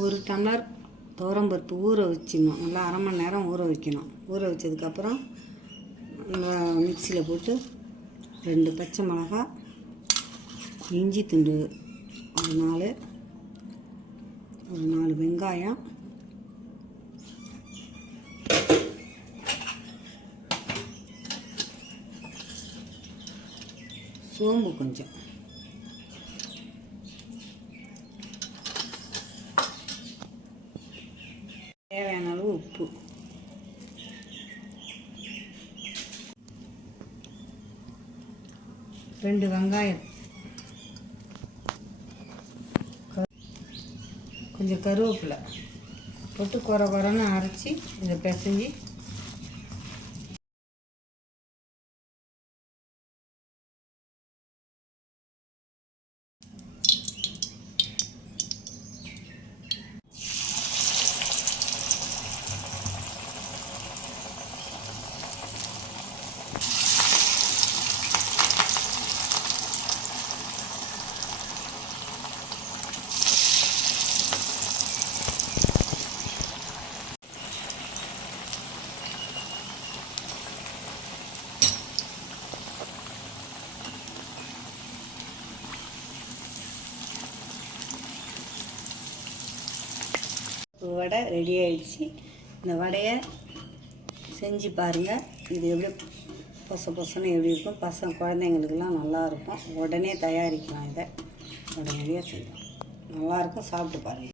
ஒரு டம்ளர் துவரம்பருப்பு ஊற வச்சிடணும். நல்லா அரை மணி நேரம் ஊற வைக்கணும். ஊற வச்சதுக்கப்புறம் நல்லா மிக்சியில் போட்டு 2 பச்சை மிளகா, இஞ்சி துண்டு ஒரு 4 வெங்காயம், சோம்பு கொஞ்சம், தேவையான அளவு உப்பு, ரெண்டு வெங்காயம், கொஞ்சம் கருவேப்பிலை போட்டு குறைன்னு அரைச்சி இதை பிசைஞ்சு வடை ரெடி ஆகிடுச்சு. இந்த வடையை செஞ்சு பாருங்கள். இது எப்படி பொசன்னு எப்படி இருக்கும். குழந்தைங்களுக்கெல்லாம் நல்லாயிருக்கும். உடனே தயாரிக்கலாம். இதை உடனடியாக செய்யலாம். நல்லாயிருக்கும். சாப்பிட்டு பாருங்கள்.